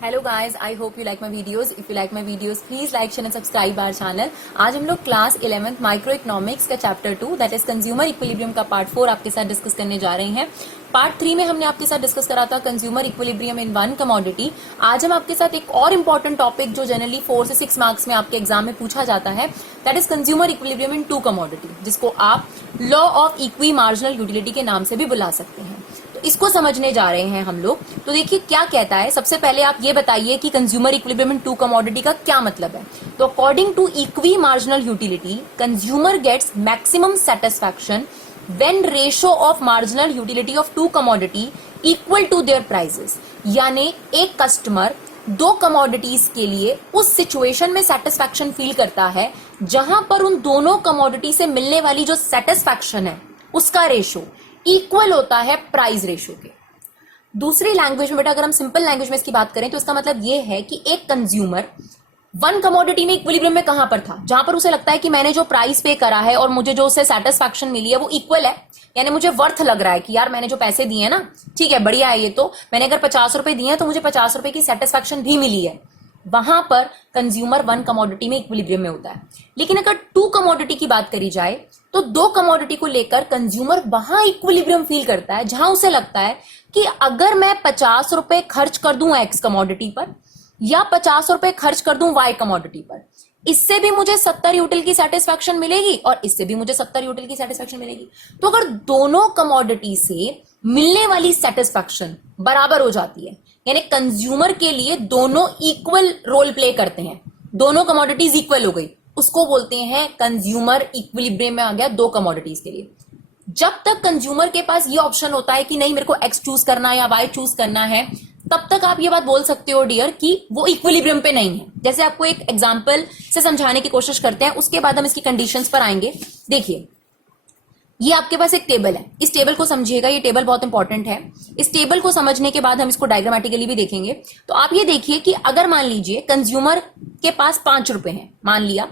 Hello guys, I hope you like my videos. If you like my videos please like share and subscribe our channel. आज हम लोग class 11th micro economics का chapter 2 that is consumer equilibrium का part 4 आपके साथ discuss करने जा रहे हैं. पार्ट 3 में हमने आपके साथ डिस्कस करा था consumer equilibrium in one commodity. आज हम आपके साथ एक और इंपॉर्टेंट टॉपिक जो जनरली 4 से 6 मार्क्स में आपके एग्जाम में पूछा जाता है that is consumer equilibrium in two commodity, जिसको आप law of equi marginal utility के नाम से भी बुला सकते हैं. इसको समझने जा रहे हैं हम लोग. तो देखिए क्या कहता है. सबसे पहले आप ये बताइए कि consumer equilibrium in two commodity का क्या मतलब है. तो according to equi marginal utility consumer gets maximum satisfaction when ratio of marginal utility of two commodity equal to their prices. यानी एक कस्टमर दो कमोडिटीज के लिए उस सिचुएशन में सेटिस्फैक्शन फील करता है जहां पर उन दोनों कमोडिटी से मिलने वाली जो सेटिस्फैक्शन है उसका रेशियो इक्वल होता है प्राइस रेशियो के. दूसरी लैंग्वेज में बेटा अगर हम सिंपल लैंग्वेज में इसकी बात करें तो इसका मतलब ये है कि एक कंज्यूमर वन कमोडिटी में इक्विलिब्रियम में कहां पर था, जहां पर उसे लगता है कि मैंने जो प्राइस पे करा है और मुझे जो उससे सेटिस्फैक्शन मिली है वो इक्वल है. यानी मुझे वर्थ लग रहा है कि यार मैंने जो पैसे दिए हैं ना, ठीक है, बढ़िया है ये तो, मैंने अगर 50 रुपए दिए हैं तो मुझे 50 रुपए की सेटिस्फैक्शन भी मिली है. वहां पर कंज्यूमर वन कमोडिटी में इक्विलिब्रियम में होता है. लेकिन अगर टू कमोडिटी की बात करी जाए तो दो कमोडिटी को लेकर कंज्यूमर वहां इक्विलिब्रियम फील करता है जहां उसे लगता है कि अगर मैं 50 रुपए खर्च कर दूं एक्स कमोडिटी पर या 50 रुपए खर्च कर दूं वाई कमोडिटी पर, इससे भी मुझे 70 यूटिल की सेटिस्फैक्शन मिलेगी और इससे भी मुझे 70 यूटिल की सेटिस्फैक्शन मिलेगी. तो अगर दोनों कमोडिटी से मिलने वाली सेटिस्फैक्शन बराबर हो जाती है, यानी कंज्यूमर के लिए दोनों इक्वल रोल प्ले करते हैं, दोनों कमोडिटीज इक्वल हो गई, उसको बोलते हैं कंज्यूमर इक्विलिब्रियम में आ गया दो कमोडिटीज के लिए. जब तक कंज्यूमर के पास ये ऑप्शन होता है कि नहीं मेरे को एक्स चूज करना है या वाई चूज करना है, तब तक आप ये बात बोल सकते हो डियर कि वो इक्विलिब्रियम पे नहीं है. जैसे आपको एक एग्जांपल से समझाने की कोशिश करते हैं, उसके बाद हम इसकी कंडीशंस पर आएंगे. देखिए ये आपके पास एक टेबल है, इस टेबल को समझिएगा, ये टेबल बहुत इंपॉर्टेंट है. इस टेबल को समझने के बाद हम इसको डायग्रामेटिकली भी देखेंगे. तो आप ये देखिए कि अगर मान लीजिए कंज्यूमर के पास 5 रुपए हैं मान लिया,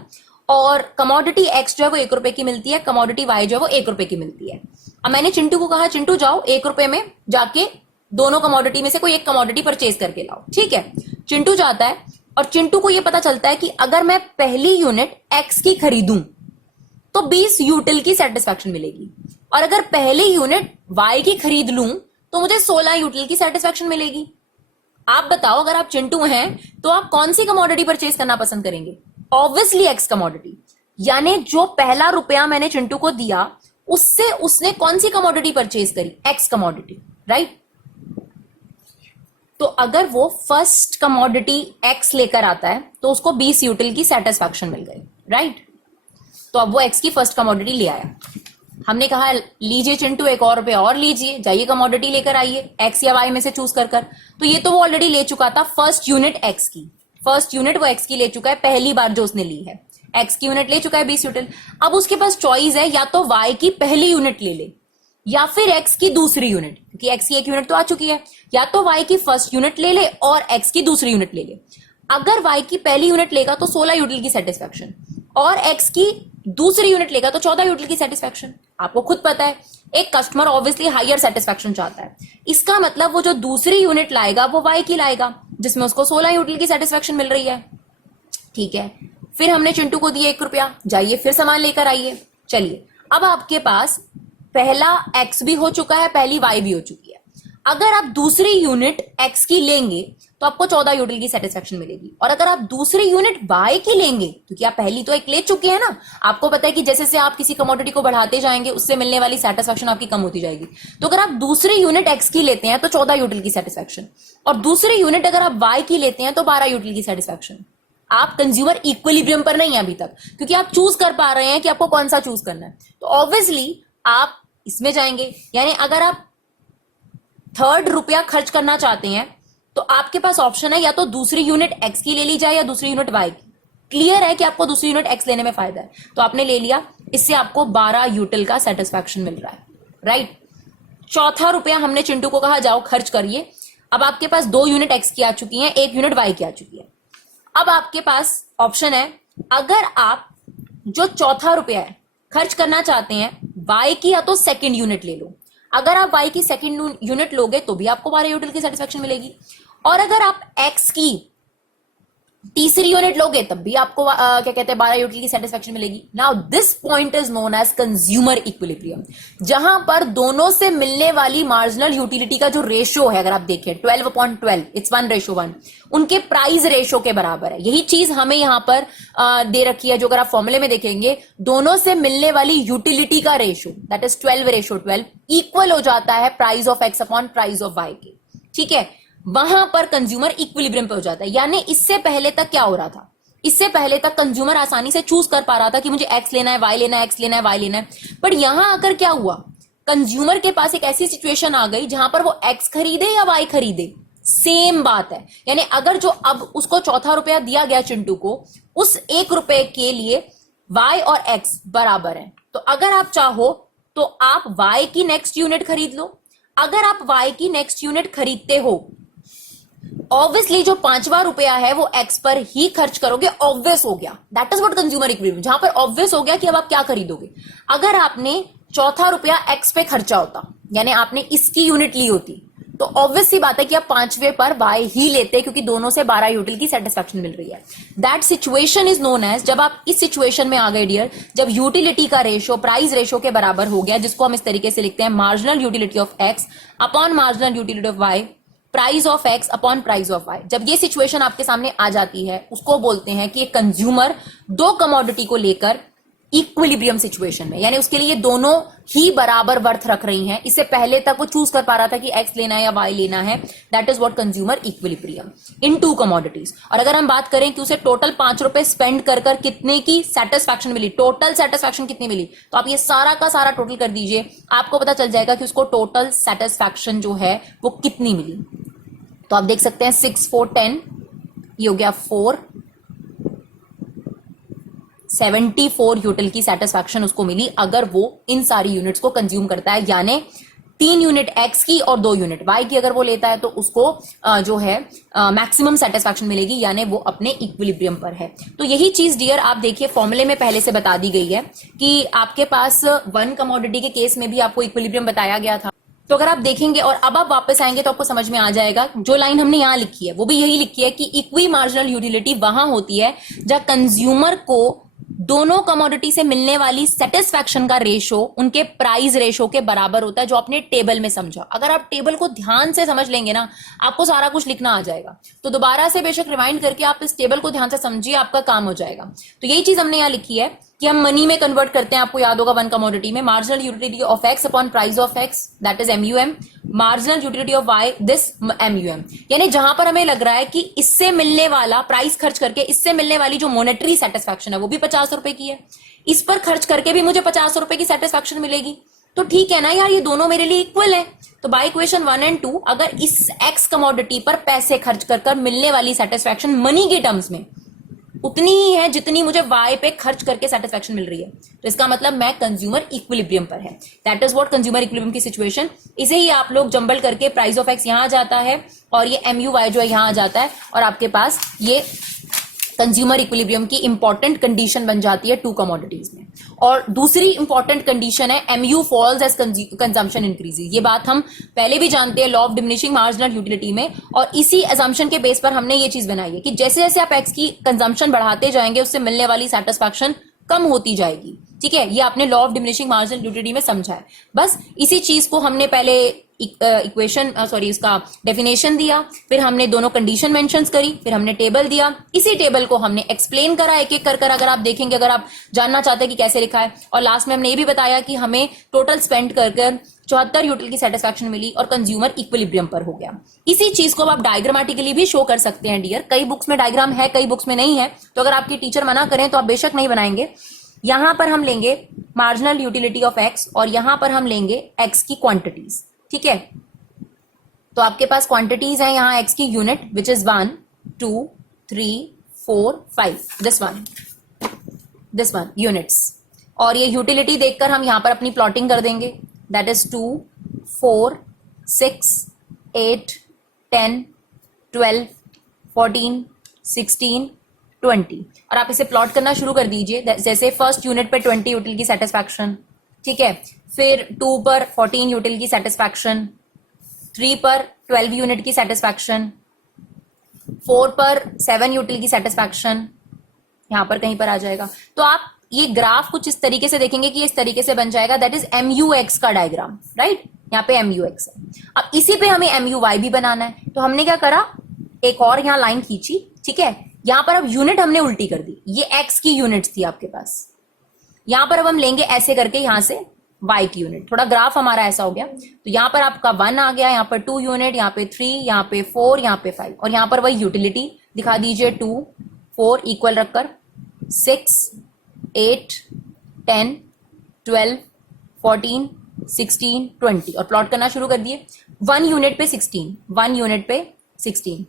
और कमोडिटी एक्स जो है वो 1 रुपए की मिलती है, कमोडिटी वाई जो है वो 1 रुपए की मिलती है. अब मैंने चिंटू को कहा चिंटू जाओ 1 रुपए में जाके दोनों कमोडिटी में से कोई एक कमोडिटी परचेज करके लाओ. ठीक है, चिंटू जाता है और चिंटू को यह पता चलता है कि अगर मैं पहली यूनिट एक्स की खरीदूं तो 20 यूटिल की सेटिस्फैक्शन मिलेगी, और अगर पहली यूनिट वाई की खरीद लूं तो मुझे 16 यूटिल की सेटिस्फैक्शन मिलेगी. आप बताओ अगर आप चिंटू हैं तो आप कौन सी कमोडिटी परचेज करना पसंद करेंगे? Obviously x commodity. यानी जो पहला रुपया मैंने चिंटू को दिया उससे उसने कौन सी कमोडिटी परचेज करी? X commodity, right. तो अगर वो फर्स्ट कमोडिटी एक्स लेकर आता है तो उसको 20 यूटिल की सेटिस्फैक्शन मिल गई, राइट. तो अब वो एक्स की फर्स्ट कमोडिटी ले आया. हमने कहा लीजिए चिंटू 1 और रुपए और लीजिए, जाइए कमोडिटी लेकर आइए एक्स या वाई में से चूज कर. तो ये तो वो ऑलरेडी ले चुका था फर्स्ट यूनिट एक्स की, फर्स्ट यूनिट वो एक्स की ले चुका है, पहली बार जो उसने ली है एक्स की यूनिट ले चुका है 20 यूटिल. अब उसके पास चॉइस है या तो वाई की पहली यूनिट ले ले या फिर एक्स की दूसरी यूनिट, क्योंकि एक्स की एक यूनिट तो आ चुकी है. या तो वाई की फर्स्ट यूनिट ले ले और एक्स की दूसरी यूनिट ले ले. अगर वाई की पहली यूनिट लेगा तो 16 यूटिल की सेटिस्फैक्शन, और एक्स की दूसरी यूनिट लेगा तो 14 यूटिल की सेटिस्फैक्शन. आपको खुद पता है एक कस्टमर ऑब्वियसली हायर सेटिस्फैक्शन चाहता है. इसका मतलब वो जो दूसरी यूनिट लाएगा वो वाई की लाएगा जिसमें उसको 16 यूटिल की सेटिस्फैक्शन मिल रही है. ठीक है, फिर हमने चिंटू को दिया 1 रुपया, जाइए फिर सामान लेकर आइए. चलिए अब आपके पास पहला एक्स भी हो चुका है, पहली वाई भी हो चुकी है. अगर आप दूसरी यूनिट एक्स की लेंगे तो आपको 14 यूटिल की सेटिस्फैक्शन मिलेगी, और अगर आप दूसरी यूनिट वाई की लेंगे, क्योंकि आप पहली तो एक ले चुके हैं ना, आपको पता है कि जैसे से आप किसी कमोडिटी को बढ़ाते जाएंगे उससे मिलने वाली सेटिस्फैक्शन आपकी कम होती जाएगी. तो अगर आप दूसरी यूनिट एक्स की लेते हैं तो 14 यूटिल की सेटिस्फैक्शन, और दूसरी यूनिट अगर आप वाई की लेते हैं तो 12 यूटिल की सेटिस्फैक्शन. आप कंज्यूमर इक्विलिब्रियम पर नहीं है अभी तक, क्योंकि आप चूज कर पा रहे हैं कि आपको कौन सा चूज करना है. तो ऑब्वियसली आप इसमें जाएंगे. यानी अगर आप थर्ड रुपया खर्च करना चाहते हैं तो आपके पास ऑप्शन है या तो दूसरी यूनिट एक्स की ले ली जाए या दूसरी यूनिट वाई की. क्लियर है कि आपको दूसरी यूनिट एक्स लेने में फायदा है, तो आपने ले लिया, इससे आपको 12 यूटिल का सेटिस्फैक्शन मिल रहा है, राइट. चौथा रुपया हमने चिंटू को कहा जाओ खर्च करिए. अब आपके पास 2 यूनिट एक्स की आ चुकी हैं, 1 यूनिट वाई की आ चुकी है. अब आपके पास ऑप्शन है, अगर आप जो चौथा रुपया है खर्च करना चाहते हैं वाई की या तो सेकंड यूनिट ले लो. अगर आप वाई की सेकंड यूनिट लोगे तो भी आपको 12 यूटिल की सेटिस्फैक्शन मिलेगी, और अगर आप x की तीसरी यूनिट लोगे तब भी आपको क्या कहते हैं 12 यूनिट की सेटिस्फेक्शन मिलेगी। Now this point is known as consumer equilibrium, जहां पर दोनों से मिलने वाली मार्जिनल यूटिलिटी का जो रेशो है, अगर आप देखें 12/12 इट्स 1:1, उनके प्राइस रेशो के बराबर है। यही चीज हमें यहां पर दे रखी है, जो अगर आप फॉर्मूले में देखेंगे दोनों से मिलने वाली यूटिलिटी का रेशो दैट इज 12:12 इक्वल हो जाता है price of X upon price of Y के। ठीक है, वहां पर कंज्यूमर इक्विलिब्रियम पे हो जाता है। यानी इससे पहले तक क्या हो रहा था, इससे पहले तक कंज्यूमर आसानी से चूज कर पा रहा था कि मुझे एक्स लेना है, वाई लेना है, एक्स लेना है, वाई लेना है। पर यहां आकर क्या हुआ, कंज्यूमर के पास एक ऐसी सिचुएशन आ गई जहां पर वो एक्स खरीदे या वाई खरीदे, सेम बात है। यानी अगर जो अब उसको चौथा रुपया दिया गया चिंटू को, उस 1 रुपए के लिए वाई और एक्स बराबर है। तो अगर आप चाहो तो आप वाई की नेक्स्ट यूनिट खरीद लो। अगर आप वाई की नेक्स्ट यूनिट खरीदते हो, ऑब्वियसली जो 5वां रुपया है वो एक्स पर ही खर्च करोगे, ऑब्वियस हो गया। That is what consumer equilibrium, जहां पर ऑब्वियस हो गया कि अब आप क्या खरीदोगे। अगर आपने चौथा रुपया एक्स पे खर्चा होता, यानी आपने इसकी यूनिट ली होती, तो ऑब्वियस सी बात है कि आप 5वें पर वाई ही लेते, क्योंकि दोनों से 12 यूटिल की सेटिस्फेक्शन मिल रही है। That situation is known as, जब आप इस सिचुएशन में आ गए डियर, जब यूटिलिटी का रेशो प्राइस रेशो के बराबर हो गया, जिसको हम इस तरीके से लिखते हैं marginal utility of X upon marginal utility of Y, price of X upon price of Y. जब ये सिचुएशन आपके सामने आ जाती है, उसको बोलते हैं कि एक कंज्यूमर दो कमोडिटी को लेकर इक्विलिब्रियम सिचुएशन में, यानी उसके लिए दोनों ही बराबर वर्थ रख रही हैं। इससे पहले तक वो चूज कर पा रहा था कि एक्स लेना है या वाई लेना है। That is what consumer equilibrium in to commodities. और अगर हम बात करें कि उसे टोटल 5 रुपए स्पेंड कर कर कितने की सेटिस्फैक्शन मिली, टोटल सेटिस्फैक्शन कितनी मिली, तो आप ये सारा का सारा टोटल कर दीजिए, आपको पता चल जाएगा कि उसको टोटल सेटिस्फैक्शन जो है वो कितनी मिली। तो आप देख सकते हैं 6 4 10, ये हो गया 4, 74 यूटिल की सेटिस्फैक्शन उसको मिली अगर वो इन सारी यूनिट्स को कंज्यूम करता है। यानी 3 यूनिट एक्स की और 2 यूनिट वाई की अगर वो लेता है तो उसको जो है मैक्सिमम सेटिस्फैक्शन मिलेगी, यानी वो अपने इक्विलिब्रियम पर है। तो यही चीज डियर आप देखिए फॉर्मूले में पहले से बता दी गई है कि आपके पास 1 कमोडिटी के केस में भी आपको इक्विलिब्रियम बताया गया था। तो अगर आप देखेंगे और अब आप वापस आएंगे तो आपको समझ में आ जाएगा, जो लाइन हमने यहां लिखी है वो भी यही लिखी है कि इक्वी मार्जिनल यूटिलिटी वहां होती है जहां कंज्यूमर को दोनों कमोडिटी से मिलने वाली सेटिस्फैक्शन का रेशो उनके प्राइस रेशो के बराबर होता है, जो आपने टेबल में समझा। अगर आप टेबल को ध्यान से समझ लेंगे ना, आपको सारा कुछ लिखना आ जाएगा। तो दोबारा से बेशक रिमाइंड करके आप इस टेबल को ध्यान से समझिए, आपका काम हो जाएगा। तो यही चीज हमने यहाँ लिखी है कि हम मनी में कन्वर्ट करते हैं। आपको याद होगा 1 कमोडिटी में marginal utility of X upon price of x, that is MUM, marginal utility of why this MUM। यानी जहां पर हमें लग रहा है कि इससे मिलने वाला प्राइस खर्च करके इससे मिलने वाली जो मॉनेटरी सेटिस्फैक्शन है वो भी 50 रुपए की है, इस पर खर्च करके भी मुझे 50 रुपए की सेटिस्फैक्शन मिलेगी। तो ठीक है ना यार, ये दोनों मेरे लिए इक्वल है। तो बाय इक्वेशन 1 और 2 अगर इस एक्स कमोडिटी पर पैसे खर्च कर मिलने वाली सेटिस्फैक्शन मनी के टर्म्स में उतनी ही है जितनी मुझे वाई पे खर्च करके सेटिस्फैक्शन मिल रही है, तो इसका मतलब मैं कंज्यूमर इक्विलिब्रियम पर है। That is what consumer equilibrium की सिचुएशन। इसे ही आप लोग जंबल करके प्राइस ऑफ एक्स यहां आ जाता है और ये MUY जो है यहां आ जाता है, और आपके पास ये कंज्यूमर इक्विलिब्रियम की इंपॉर्टेंट कंडीशन बन जाती है 2 कमोडिटीज में। और दूसरी इंपॉर्टेंट कंडीशन है MU falls as consumption increases. ये बात हम पहले भी जानते हैं law of diminishing marginal utility में, और इसी अजम्पशन के बेस पर हमने ये चीज बनाई है कि जैसे जैसे आप एक्स की कंजम्पशन बढ़ाते जाएंगे उससे मिलने वाली सेटिस्फैक्शन कम होती जाएगी। ठीक है, ये आपने law of diminishing marginal utility में समझा है। बस इसी चीज को हमने पहले इक्वेशन इसका डेफिनेशन दिया, फिर हमने दोनों कंडीशन मेंशंस करी, फिर हमने टेबल दिया, इसी टेबल को हमने एक्सप्लेन करा एक एक कर। अगर आप देखेंगे, अगर आप जानना चाहते हैं कि कैसे लिखा है, और लास्ट में हमने ये भी बताया कि हमें टोटल स्पेंड कर 74 यूटिल की सेटिस्फैक्शन मिली और कंज्यूमर इक्विलिब्रियम पर हो गया। इसी चीज को आप डायग्रामेटिकली भी शो कर सकते हैं डियर। कई बुक्स में डायग्राम है, कई बुक्स में नहीं है, तो अगर आपके टीचर मना करें तो आप बेशक नहीं बनाएंगे। यहां पर हम लेंगे मार्जिनल यूटिलिटी ऑफ एक्स और यहां पर हम लेंगे एक्स की क्वांटिटीज। ठीक है, तो आपके पास क्वांटिटीज है यहां एक्स की unit which is 1 2 3 4 5, this one units, और ये यूटिलिटी देखकर हम यहां पर अपनी प्लॉटिंग कर देंगे। दैट इज 2 4 6 8 10 12 14 16 20, और आप इसे प्लॉट करना शुरू कर दीजिए। जैसे फर्स्ट यूनिट पे 20 यूटिल की सेटिस्फैक्शन, ठीक है, फिर 2 पर 14 यूटिल की सेटिस्फैक्शन, 3 पर 12 यूनिट की सेटिस्फैक्शन, 4 पर 7 यूटिल की सेटिस्फैक्शन यहां पर कहीं पर आ जाएगा। तो आप ये ग्राफ कुछ इस तरीके से देखेंगे कि इस तरीके से बन जाएगा, दैट इज MUX का डायग्राम, राइट। यहाँ पे MUX है। अब इसी पे हमें MUY भी बनाना है, तो हमने क्या करा, एक और यहां लाइन खींची, ठीक है। यहां पर अब यूनिट हमने उल्टी कर दी, ये X की यूनिट्स थी आपके पास, यहां पर अब हम लेंगे ऐसे करके यहां से Y की यूनिट। थोड़ा ग्राफ हमारा ऐसा हो गया, तो यहां पर आपका 1 आ गया, यहां पर 2 यूनिट, यहां पे 3, यहां पे 4, यहां पे 5, और यहां पर वही यूटिलिटी दिखा दीजिए, 2 4 इक्वल रखकर 6 8 10 12 14 16 20, और प्लॉट करना शुरू कर दिए। 1 यूनिट पे 16, 1 यूनिट पे 16,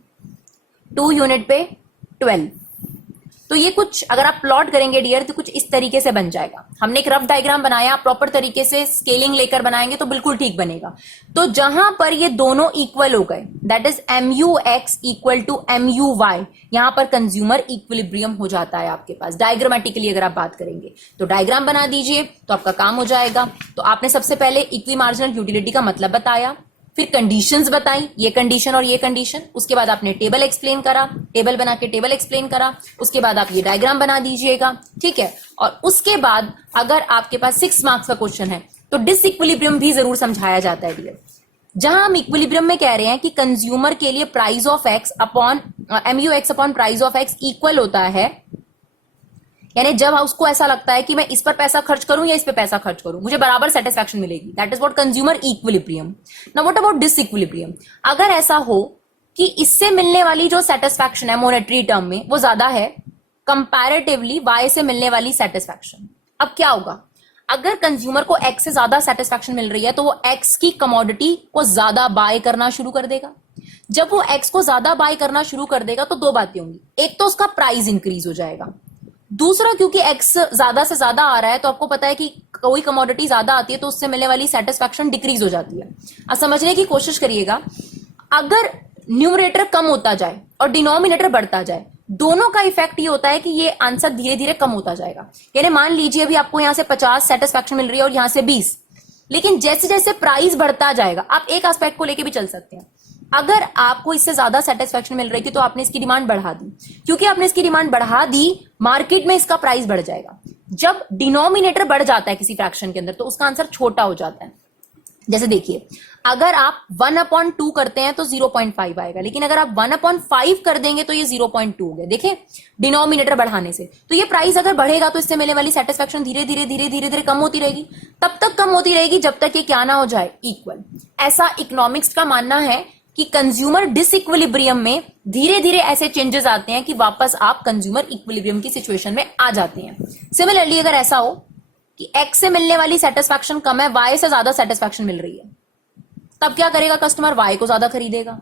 2 यूनिट पे 12। तो ये कुछ अगर आप प्लॉट करेंगे डियर तो कुछ इस तरीके से बन जाएगा। हमने एक रफ डायग्राम बनाया, प्रॉपर तरीके से स्केलिंग लेकर बनाएंगे तो बिल्कुल ठीक बनेगा। तो जहां पर ये दोनों इक्वल हो गए, that is MUX equal to MUY, यहां पर कंज्यूमर इक्विलिब्रियम हो जाता है आपके पास। डायग्रामेटिकली अगर आप बात करेंगे तो डायग्राम बना दीजिए तो आपका काम हो जाएगा। तो आपने सबसे पहले इक्वी मार्जिनल यूटिलिटी का मतलब बताया, फिर कंडीशंस बताई, ये कंडीशन और ये कंडीशन, उसके बाद आपने टेबल एक्सप्लेन करा, टेबल बना के टेबल एक्सप्लेन करा, उसके बाद आप ये डायग्राम बना दीजिएगा, ठीक है। और उसके बाद अगर आपके पास 6 मार्क्स का क्वेश्चन है तो डिसइक्विलिब्रियम भी जरूर समझाया जाता है डियर। जहां हम इक्विलिब्रियम में कह रहे हैं कि कंज्यूमर के लिए price of X upon MUX upon price of x equal होता है, यानी जब उसको ऐसा लगता है कि मैं इस पर पैसा खर्च करूं या इस पे पैसा खर्च करूं, मुझे बराबर सेटिस्फैक्शन मिलेगी, that is what consumer equilibrium. Now what about disequilibrium, अगर ऐसा हो कि इससे मिलने वाली जो सेटिस्फैक्शन है मॉनेटरी टर्म में वो ज्यादा है कंपैरेटिवली वाई से मिलने वाली सेटिस्फैक्शन, अब क्या होगा, अगर कंज्यूमर को एक्स से ज्यादा सेटिस्फैक्शन मिल रही है तो वो एक्स की कमोडिटी को ज्यादा बाय करना शुरू कर देगा। जब वो एक्स को ज्यादा बाय करना शुरू कर देगा तो दो बातें होंगी, एक तो उसका प्राइस इंक्रीज हो जाएगा, दूसरा क्योंकि एक्स ज्यादा से ज्यादा आ रहा है तो आपको पता है कि कोई कमोडिटी ज्यादा आती है तो उससे मिलने वाली सेटिस्फैक्शन डिक्रीज हो जाती है। अब समझने की कोशिश करिएगा, अगर न्यूमरेटर कम होता जाए और डिनोमिनेटर बढ़ता जाए, दोनों का इफेक्ट ये होता है कि ये आंसर धीरे धीरे कम होता जाएगा। यानी मान लीजिए अभी आपको यहां से 50 सेटिस्फैक्शन मिल रही है और यहां से 20, लेकिन जैसे जैसे प्राइस बढ़ता जाएगा, आप एक एस्पेक्ट को लेके भी चल सकते हैं, अगर आपको इससे ज्यादा सेटिस्फैक्शन मिल रही थी तो आपने इसकी डिमांड बढ़ा दी, क्योंकि आपने इसकी डिमांड बढ़ा दी मार्केट में इसका प्राइस बढ़ जाएगा। जब डिनोमिनेटर बढ़ जाता है किसी फ्रैक्शन के अंदर तो उसका आंसर छोटा हो जाता है। जैसे देखिए, अगर आप 1/2 करते हैं तो 0.5 आएगा, लेकिन अगर आप 1/5 कर देंगे तो ये 0.2 हो गया। देखिए डिनोमिनेटर बढ़ाने से, तो ये प्राइस अगर बढ़ेगा तो इससे मिलने वाली सेटिस्फैक्शन धीरे धीरे धीरे धीरे धीरे कम होती रहेगी, तब तक कम होती रहेगी जब तक ये क्या ना हो जाए, इक्वल। ऐसा इकोनॉमिक्स का मानना है कि कंज्यूमर डिसइक्विलिब्रियम में धीरे धीरे ऐसे चेंजेस आते हैं कि वापस आप कंज्यूमर इक्विलिब्रियम की सिचुएशन में आ जाते हैं। सिमिलरली अगर ऐसा हो कि एक्स से मिलने वाली सेटिस्फैक्शन कम है, वाई से ज्यादा सेटिस्फैक्शन मिल रही है, तब क्या करेगा कस्टमर, वाई को ज्यादा खरीदेगा।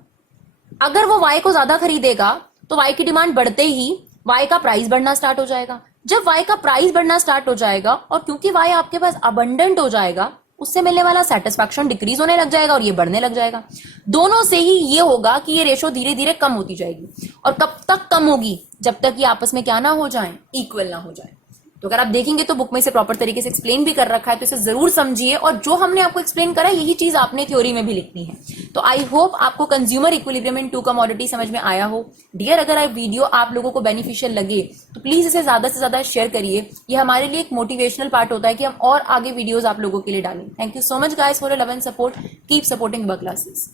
अगर वो वाई को ज्यादा खरीदेगा तो वाई की डिमांड बढ़ते ही वाई का प्राइस बढ़ना स्टार्ट हो जाएगा। जब वाई का प्राइस बढ़ना स्टार्ट हो जाएगा और क्योंकि वाई आपके पास अबंडेंट हो जाएगा, उससे मिलने वाला सेटिस्फैक्शन डिक्रीज होने लग जाएगा और ये बढ़ने लग जाएगा। दोनों से ही ये होगा कि ये रेशो धीरे धीरे कम होती जाएगी, और कब तक कम होगी, जब तक ये आपस में क्या ना हो जाए, इक्वल ना हो जाए। तो अगर आप देखेंगे तो बुक में से प्रॉपर तरीके से एक्सप्लेन भी कर रखा है, तो इसे जरूर समझिए, और जो हमने आपको एक्सप्लेन करा यही चीज आपने थ्योरी में भी लिखनी है। तो आई होप आपको consumer equilibrium in two commodity समझ में आया हो। डियर, अगर वीडियो आप लोगों को बेनिफिशियल लगे तो प्लीज इसे ज्यादा से ज्यादा शेयर करिए। ये हमारे लिए एक मोटिवेशनल पार्ट होता है कि हम और आगे वीडियोज आप लोगों के लिए डालें। Thank you so much guys for your love and support. Keep supporting were classes.